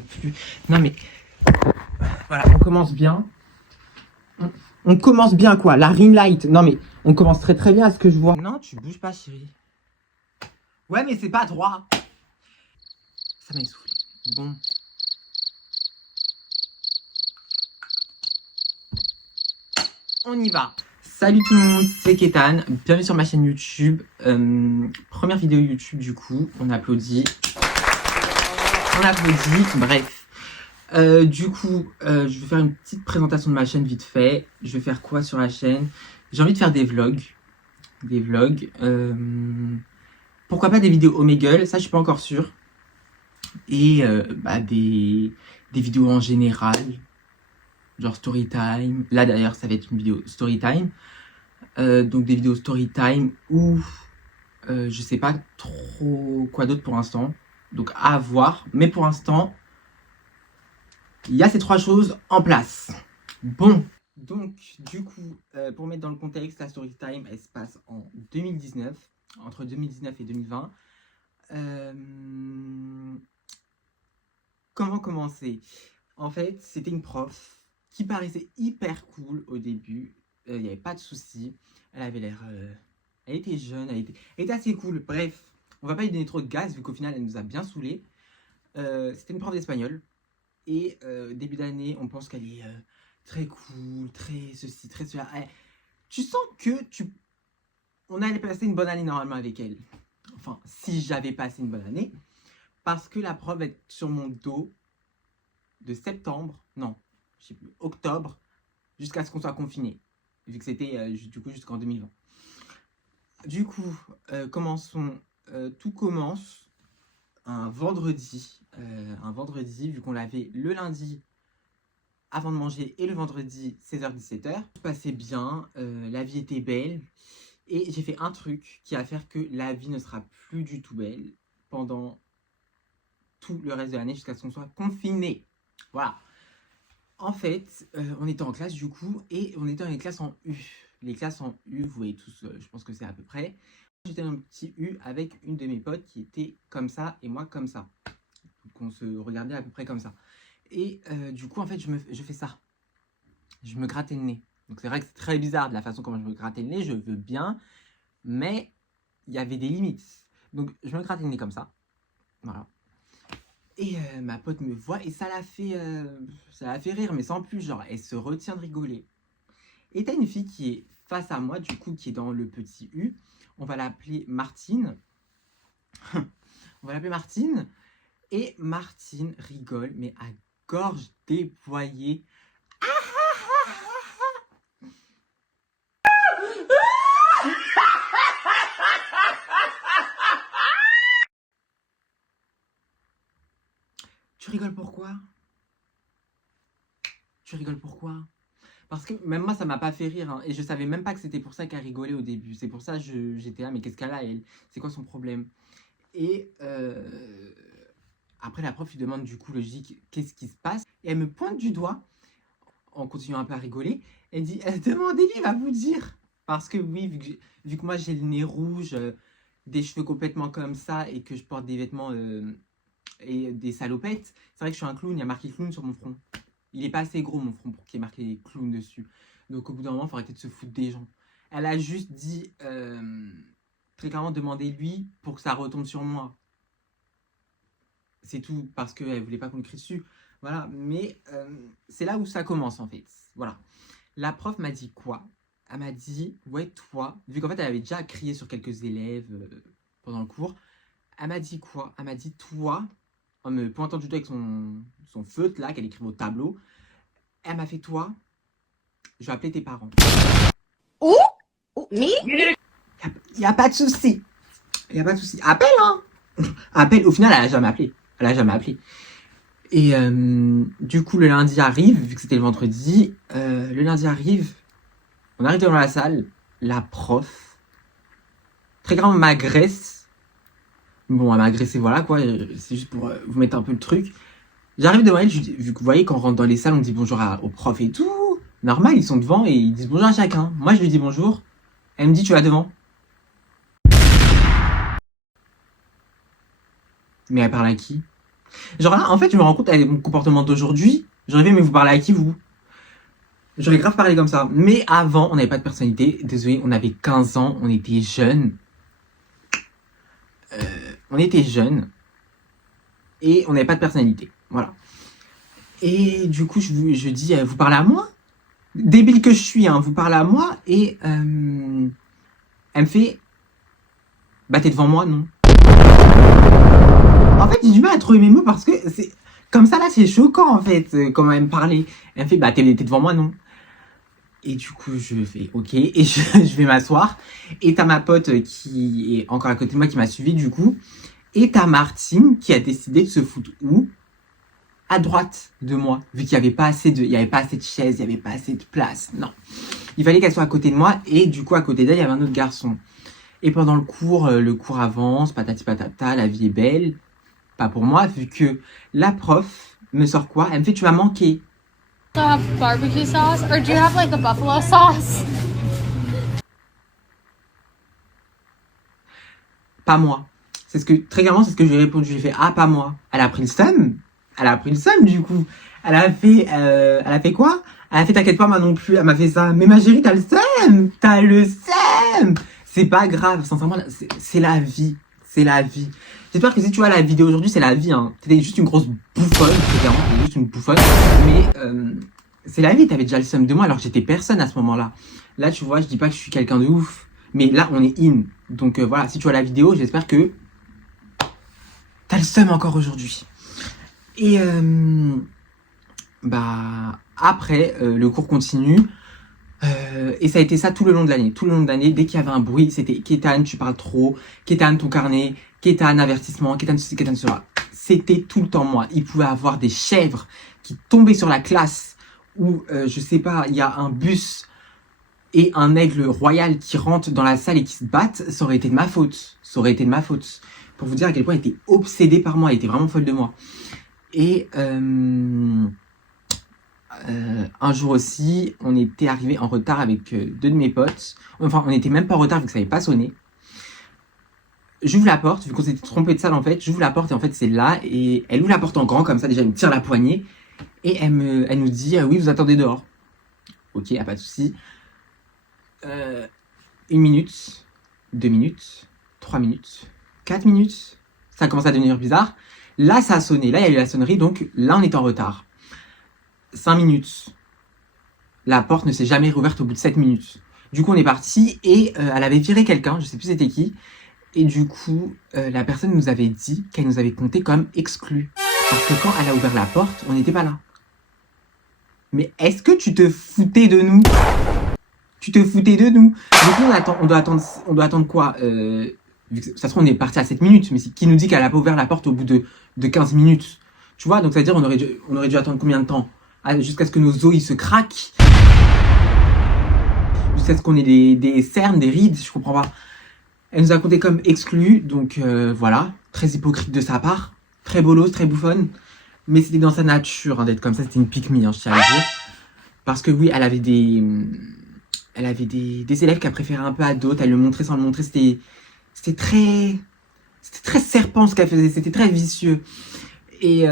peux plus. Non mais, voilà, on commence bien. On commence bien quoi, la ring light. Non mais, on commence très très bien à ce que je vois. Non, tu bouges pas chérie. Ouais mais c'est pas droit. Ça m'a essoufflé. Bon. On y va. Salut tout le monde, c'est Kétan. Bienvenue sur ma chaîne YouTube. Première vidéo YouTube du coup. On applaudit. On applaudit. Bref. Du coup, je vais faire une petite présentation de ma chaîne vite fait. Je vais faire quoi sur la chaîne? J'ai envie de faire des vlogs. Des vlogs. Pourquoi pas des vidéos Omegle? Ça, je suis pas encore sûr. Et des vidéos en général. Genre story time. Là d'ailleurs, ça va être une vidéo story time. Donc des vidéos story time où je sais pas trop quoi d'autre pour l'instant. Donc à voir. Mais pour l'instant, il y a ces trois choses en place. Bon. Donc du coup, pour mettre dans le contexte, la story time, elle se passe en 2019. Entre 2019 et 2020. Comment commencer? En fait, c'était une prof qui paraissait hyper cool au début. Il n'y avait pas de soucis. Elle avait l'air... elle était jeune, elle était assez cool. Bref, on va pas lui donner trop de gaz vu qu'au final, elle nous a bien saoulés. C'était une prof d'espagnol. Et début d'année, on pense qu'elle est très cool, très ceci, très cela. Tu sens que on allait passer une bonne année normalement avec elle. Enfin, si j'avais passé une bonne année. Parce que la prof va être sur mon dos de septembre, non, je sais plus, octobre, jusqu'à ce qu'on soit confiné. Vu que c'était du coup jusqu'en 2020. Du coup, commençons. Tout commence un vendredi. Vu qu'on l'avait le lundi avant de manger et le vendredi 16h-17h. Tout passait bien, la vie était belle. Et j'ai fait un truc qui va faire que la vie ne sera plus du tout belle pendant tout le reste de l'année jusqu'à ce qu'on soit confiné. Voilà. En fait, on était en classe du coup et on était dans les classes en U. Les classes en U, vous voyez tous, je pense que c'est à peu près. J'étais dans un petit U avec une de mes potes qui était comme ça et moi comme ça. Donc on se regardait à peu près comme ça. Et du coup, en fait, je fais ça. Je me grattais le nez. Donc c'est vrai que c'est très bizarre de la façon comment je me grattais le nez. Je veux bien, mais il y avait des limites. Donc je me grattais le nez comme ça. Voilà. Et ma pote me voit et ça la fait rire, mais sans plus, genre, elle se retient de rigoler. Et t'as une fille qui est face à moi, du coup, qui est dans le petit U. On va l'appeler Martine. On va l'appeler Martine. Et Martine rigole, mais à gorge déployée. Tu rigoles pourquoi? Tu rigoles pourquoi? Parce que même moi, ça m'a pas fait rire. Hein, et je savais même pas que c'était pour ça qu'elle rigolait au début. C'est pour ça que j'étais là, mais qu'est-ce qu'elle a, elle? C'est quoi son problème? Et après, la prof lui demande du coup, logique, qu'est-ce qui se passe? Et elle me pointe du doigt, en continuant un peu à rigoler. Elle dit, demandez-lui, il va vous dire. Parce que oui, vu que moi j'ai le nez rouge, des cheveux complètement comme ça, et que je porte des vêtements et des salopettes, c'est vrai que je suis un clown, il y a marqué clown sur mon front. Il est pas assez gros mon front pour qu'il y ait marqué clown dessus. Donc au bout d'un moment, il faut arrêter de se foutre des gens. Elle a juste dit, très clairement, demandez-lui pour que ça retombe sur moi. C'est tout, parce qu'elle voulait pas qu'on le crie dessus. Voilà, mais c'est là où ça commence en fait. Voilà. La prof m'a dit quoi? Elle m'a dit, ouais, toi, vu qu'en fait elle avait déjà crié sur quelques élèves pendant le cours, elle m'a dit quoi? Elle m'a dit, toi, en me pointant du doigt avec son feutre là, qu'elle écrivait au tableau, elle m'a fait, toi, je vais appeler tes parents. Oh, mais Il n'y a pas de souci. Il n'y a pas de souci. Appelle, hein. Appelle. Au final, elle a jamais appelé. Elle a jamais appelé. Et du coup, le lundi arrive, vu que c'était le vendredi, le lundi arrive, on arrive devant la salle, la prof, très grave, m'agresse. Bon, elle m'a agressé, voilà quoi, c'est juste pour vous mettre un peu le truc. J'arrive devant elle, vu que vous voyez, quand on rentre dans les salles, on dit bonjour aux profs et tout. Normal, ils sont devant et ils disent bonjour à chacun. Moi, je lui dis bonjour. Elle me dit, tu vas devant. Mais elle parle à qui? Genre là, en fait, je me rends compte avec mon comportement d'aujourd'hui, j'aurais aimé vous parler à qui vous? J'aurais grave parlé comme ça. Mais avant, on n'avait pas de personnalité. Désolé, on avait 15 ans, on était jeunes. On était jeunes. Et on n'avait pas de personnalité. Voilà. Et du coup, je dis, vous parlez à moi? Débile que je suis, hein, vous parlez à moi? Et elle me fait, bah t'es devant moi, non? En fait, j'ai du mal à trouver mes mots parce que c'est comme ça là, c'est choquant en fait, comment elle me parlait. Elle me fait, bah t'es devant moi, non? Et du coup, je fais ok, et je vais m'asseoir. Et t'as ma pote qui est encore à côté de moi qui m'a suivi du coup. Et t'as Martine qui a décidé de se foutre où? À droite de moi, vu qu'il n'y avait pas assez de, il y avait pas assez de chaises, il n'y avait pas assez de place. Non, il fallait qu'elle soit à côté de moi. Et du coup, à côté d'elle, il y avait un autre garçon. Et pendant le cours avance, patati patata, la vie est belle. Pas pour moi, vu que la prof me sort quoi? Elle me fait, tu vas manquer. Do you have barbecue sauce or do you have like the buffalo sauce? Pas moi. C'est ce que, très clairement, c'est ce que j'ai répondu. J'ai fait, ah, pas moi. Elle a pris le seum. Elle a pris le seum, du coup. Elle a fait quoi? Elle a fait, t'inquiète pas, moi non plus. Elle m'a fait ça. Mais ma chérie, t'as le seum. T'as le seum. C'est pas grave. Sincèrement, c'est la vie. C'est la vie. J'espère que si tu vois la vidéo aujourd'hui, c'est la vie. Hein. T'étais juste une grosse bouffonne. Très clairement, t'étais juste une bouffonne. Mais c'est la vie. T'avais déjà le seum de moi alors que j'étais personne à ce moment-là. Là, tu vois, je dis pas que je suis quelqu'un de ouf. Mais là, on est in. Donc voilà, si tu vois la vidéo, j'espère que t'as le seum encore aujourd'hui. Et bah après, le cours continue. Et ça a été ça tout le long de l'année. Tout le long de l'année, dès qu'il y avait un bruit, c'était Kétane, tu parles trop. Kétane, ton carnet. Kétane, avertissement. Kétane, ceci, Kétane, cela. C'était tout le temps moi. Il pouvait avoir des chèvres qui tombaient sur la classe. Ou, je sais pas, il y a un bus et un aigle royal qui rentre dans la salle et qui se battent. Ça aurait été de ma faute. Ça aurait été de ma faute. Pour vous dire à quel point elle était obsédée par moi. Elle était vraiment folle de moi. Et un jour aussi, on était arrivé en retard avec deux de mes potes. Enfin, on n'était même pas en retard vu que ça n'avait pas sonné. J'ouvre la porte, vu qu'on s'était trompé de salle en fait. J'ouvre la porte et en fait c'est là. Et elle ouvre la porte en grand comme ça, déjà elle me tire la poignée. Et elle nous dit, oui, vous attendez dehors. Ok, y a pas de souci. 1 minute, 2 minutes, 3 minutes, 4 minutes. Ça commence à devenir bizarre. Là, ça a sonné. Là, il y a eu la sonnerie. Donc là, on est en retard. 5 minutes. La porte ne s'est jamais rouverte au bout de 7 minutes. Du coup, on est parti et elle avait viré quelqu'un. Je sais plus c'était qui. Et du coup, la personne nous avait dit qu'elle nous avait compté comme exclus. Parce que quand elle a ouvert la porte, on n'était pas là. Mais est-ce que tu te foutais de nous? Tu te foutais de nous? Du coup, on doit attendre quoi? Ça se trouve, on est parti à 7 minutes, mais qui nous dit qu'elle n'a pas ouvert la porte au bout de 15 minutes? Tu vois, donc ça veut dire on aurait dû attendre combien de temps? Jusqu'à ce que nos os ils se craquent? Jusqu'à ce qu'on ait des cernes, des rides, je comprends pas. Elle nous a compté comme exclus, donc voilà, très hypocrite de sa part, très bolos, très bouffonne, mais c'était dans sa nature hein, d'être comme ça, c'était une pique-me, hein, je tiens à le dire. Parce que oui, elle avait des élèves qu'elle préférait un peu à d'autres, elle le montrait sans le montrer, c'était très serpent ce qu'elle faisait, c'était très vicieux. Et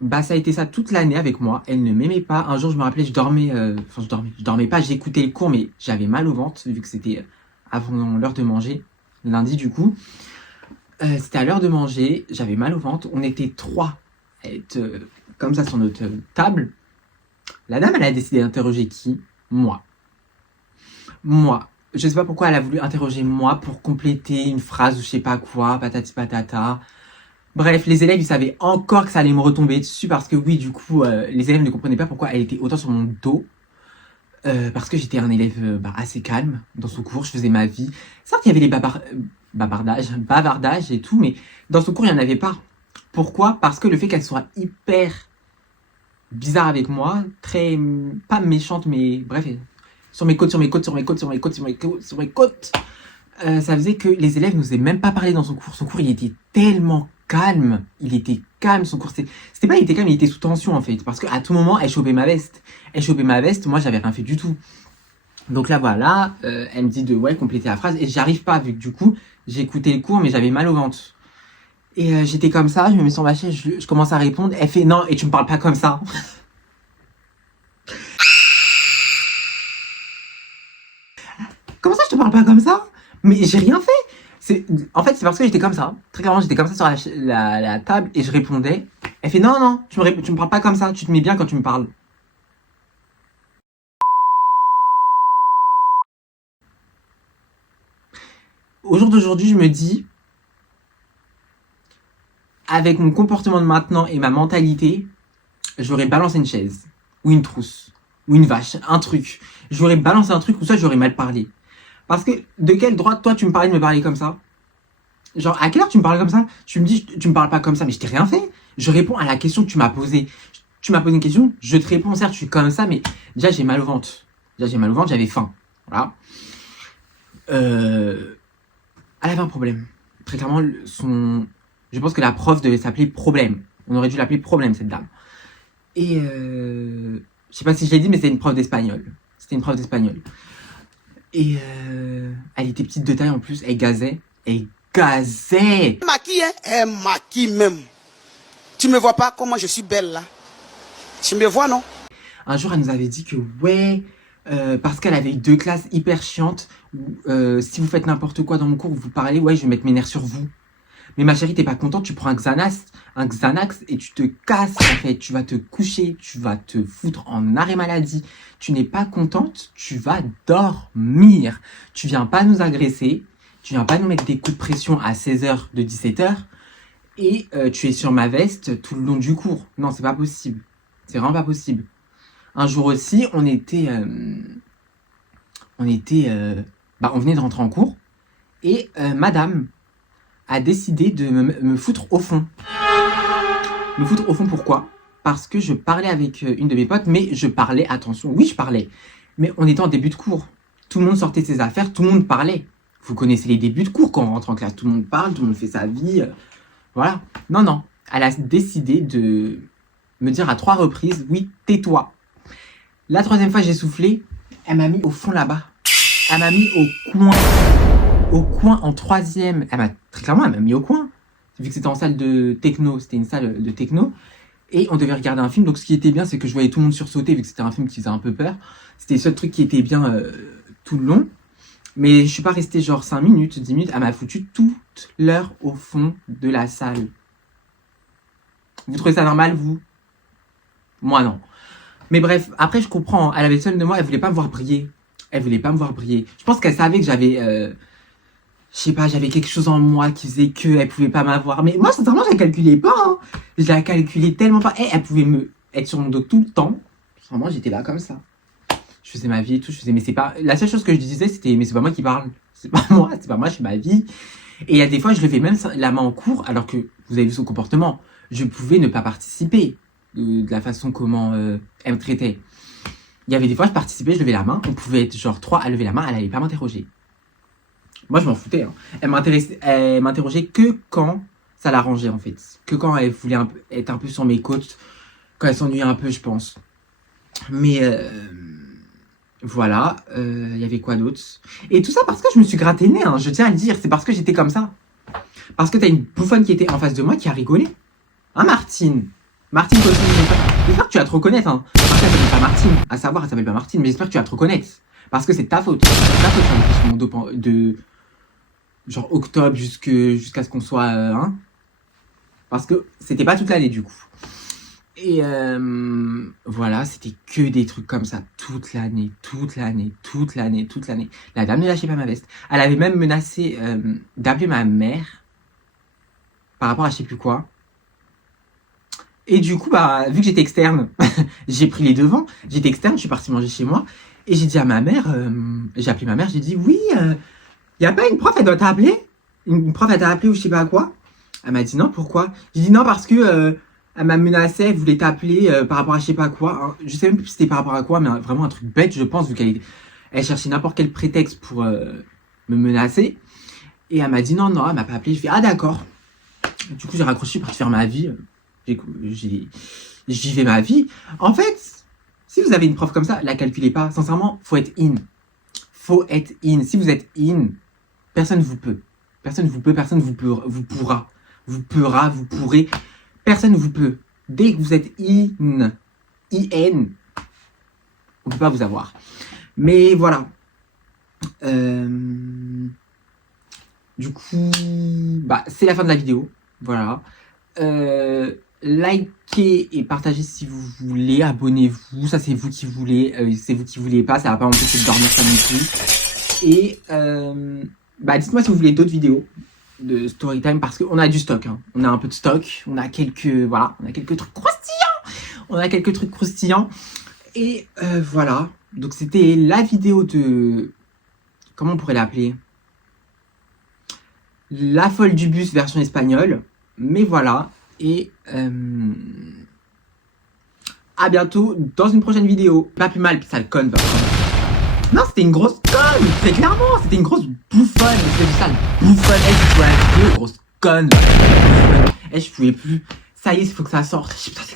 bah ça a été ça toute l'année avec moi, elle ne m'aimait pas. Un jour je me rappelais, je dormais pas, j'écoutais le cours mais j'avais mal au ventre vu que c'était avant l'heure de manger, lundi du coup. C'était à l'heure de manger, j'avais mal au ventre, on était 3 à être comme ça sur notre table. La dame elle a décidé d'interroger qui? Moi. Je sais pas pourquoi elle a voulu interroger moi pour compléter une phrase ou je sais pas quoi, patati patata. Bref, les élèves ils savaient encore que ça allait me retomber dessus parce que oui, du coup, les élèves ne comprenaient pas pourquoi elle était autant sur mon dos. Parce que j'étais un élève assez calme dans son cours, je faisais ma vie. Certes, il y avait les bavardages et tout, mais dans son cours, il n'y en avait pas. Pourquoi? Parce que le fait qu'elle soit hyper bizarre avec moi, très, pas méchante, mais bref, sur mes côtes, ça faisait que les élèves n'osaient même pas parler dans son cours. Son cours, il était tellement calme. Il était calme, son cours. C'était pas il était calme, il était sous tension en fait. Parce qu'à tout moment, elle chopait ma veste. Moi, j'avais rien fait du tout. Donc là, voilà, elle me dit de compléter la phrase. Et j'arrive pas, vu que du coup, j'ai écouté le cours, mais j'avais mal au ventre. Et j'étais comme ça, je me mets sur ma chaise, je commence à répondre. Elle fait non, et tu me parles pas comme ça. Comment ça, je te parle pas comme ça? Mais j'ai rien fait. En fait, c'est parce que j'étais comme ça. Très clairement, j'étais comme ça sur la table et je répondais. Elle fait non, non, tu me parles pas comme ça. Tu te mets bien quand tu me parles. Au jour d'aujourd'hui, je me dis, avec mon comportement de maintenant et ma mentalité, j'aurais balancé une chaise, ou une trousse, ou une vache, un truc. J'aurais balancé un truc ou ça, j'aurais mal parlé. Parce que de quel droit, toi, tu me parlais de me parler comme ça? Genre, à quelle heure tu me parles comme ça? Tu me dis, tu me parles pas comme ça, mais je t'ai rien fait. Je réponds à la question que tu m'as posée. Tu m'as posé une question, je te réponds, certes, je suis comme ça, mais déjà, j'ai mal au ventre. Déjà, j'ai mal au ventre, j'avais faim. Voilà. Elle avait un problème. Très clairement, je pense que la prof devait s'appeler Problème. On aurait dû l'appeler Problème, cette dame. Et je sais pas si je l'ai dit, mais c'était une prof d'espagnol. C'était une prof d'espagnol. Et elle était petite de taille en plus, elle gazait. Elle gazait. Elle maquille, hein? Elle maquille même. Tu me vois pas comment je suis belle là? Tu me vois, non? Un jour, elle nous avait dit que ouais, parce qu'elle avait eu 2 classes hyper chiantes, où si vous faites n'importe quoi dans mon cours, vous parlez, ouais, je vais mettre mes nerfs sur vous. Mais ma chérie, t'es pas contente, tu prends un Xanax et tu te casses en fait. Tu vas te coucher, tu vas te foutre en arrêt maladie. Tu n'es pas contente, tu vas dormir. Tu viens pas nous agresser, tu viens pas nous mettre des coups de pression à 16h de 17h et tu es sur ma veste tout le long du cours. Non, c'est pas possible. C'est vraiment pas possible. Un jour aussi, on venait de rentrer en cours et madame a décidé de me foutre au fond. Me foutre au fond, pourquoi? Parce que je parlais avec une de mes potes, mais je parlais, attention, oui je parlais, mais on était en début de cours. Tout le monde sortait de ses affaires, tout le monde parlait. Vous connaissez les débuts de cours, quand on rentre en classe, tout le monde parle, tout le monde fait sa vie. Voilà. Non, non. Elle a décidé de me dire à 3 reprises, oui, tais-toi. La 3e fois, j'ai soufflé, elle m'a mis au fond là-bas. Elle m'a mis au coin. Au coin en 3e. Très clairement, elle m'a mis au coin. Vu que c'était en salle de techno, c'était une salle de techno. Et on devait regarder un film. Donc ce qui était bien, c'est que je voyais tout le monde sursauter, vu que c'était un film qui faisait un peu peur. C'était le seul truc qui était bien tout le long. Mais je suis pas resté genre 5 minutes, 10 minutes. Elle m'a foutu toute l'heure au fond de la salle. Vous trouvez ça normal, vous? Moi, non. Mais bref, après, je comprends. Elle avait seule de moi, elle voulait pas me voir briller. Elle voulait pas me voir briller. Je pense qu'elle savait que j'avais... je sais pas, j'avais quelque chose en moi qui faisait qu'elle pouvait pas m'avoir. Mais moi, sincèrement, je la calculais pas. Hein. Je la calculais tellement pas. Elle pouvait être sur mon dos tout le temps. Sincèrement, j'étais là comme ça. Je faisais ma vie et tout. Je faisais, mais c'est pas... La seule chose que je disais, c'était, mais c'est pas moi qui parle. C'est pas moi, je fais ma vie. Et il y a des fois, je levais même la main en cours, alors que vous avez vu son comportement. Je pouvais ne pas participer de la façon comment elle me traitait. Il y avait des fois, je participais, je levais la main. On pouvait être genre 3 à lever la main, elle allait pas m'interroger. Moi, je m'en foutais. Hein. Elle m'interrogeait que quand ça l'arrangeait, en fait. Que quand elle voulait être un peu sur mes côtes. Quand elle s'ennuyait un peu, je pense. Mais voilà. Il y avait quoi d'autre? Et tout ça parce que je me suis gratté le nez. Hein, je tiens à le dire. C'est parce que j'étais comme ça. Parce que t'as une bouffonne qui était en face de moi qui a rigolé. Hein, Martine? Martine, j'espère que tu vas te reconnaître. Hein. Parce qu'elle s'appelle pas Martine. À savoir, elle s'appelle pas Martine. Mais j'espère que tu vas te reconnaître. Parce que c'est ta faute. C'est ta faute sur mon dos de genre octobre jusqu'à ce qu'on soit... hein. Parce que c'était pas toute l'année du coup. Et voilà, c'était que des trucs comme ça. Toute l'année. La dame ne lâchait pas ma veste. Elle avait même menacé d'appeler ma mère par rapport à je sais plus quoi. Et du coup, bah, vu que j'étais externe, j'ai pris les devants. J'étais externe, je suis partie manger chez moi. Et j'ai dit à ma mère, j'ai appelé ma mère, j'ai dit oui, y a pas une prof, elle doit t'appeler? Une prof, elle t'a appelé ou je sais pas quoi? Elle m'a dit non, pourquoi? J'ai dit non, parce que elle m'a menacé, elle voulait t'appeler par rapport à je sais pas quoi. Hein. Je sais même plus si c'était par rapport à quoi, mais vraiment un truc bête, je pense, vu elle cherchait n'importe quel prétexte pour me menacer. Et elle m'a dit non, non, elle m'a pas appelé. Je fais ah d'accord. Du coup, j'ai raccroché pour faire ma vie. Je vivais ma vie. En fait, si vous avez une prof comme ça, la calculez pas. Sincèrement, faut être in. Faut être in. Si vous êtes in, personne vous peut. Personne vous pourra. vous peura, vous pourrez. Personne ne vous peut. Dès que vous êtes IN, on ne peut pas vous avoir. Mais voilà. Du coup, bah, c'est la fin de la vidéo. Voilà. Likez et partagez si vous voulez. Abonnez-vous. Ça, c'est vous qui voulez. C'est vous qui voulez pas. Ça va pas m'empêcher de dormir comme non plus. Et bah, dites-moi si vous voulez d'autres vidéos de Storytime parce qu'on a du stock. Hein. On a un peu de stock. On a quelques, voilà, on a quelques trucs croustillants. On a quelques trucs croustillants. Et voilà. Donc, c'était la vidéo de... Comment on pourrait l'appeler? La folle du bus version espagnole. Mais voilà. Et à bientôt dans une prochaine vidéo. Pas plus mal, sale conne. Non, c'était une grosse conne. Très clairement, c'était une grosse bouffonne. C'était une sale bouffonne. Je pouvais la grosse conne. Je pouvais plus. Ça y est, il faut que ça sorte. Putain, c'est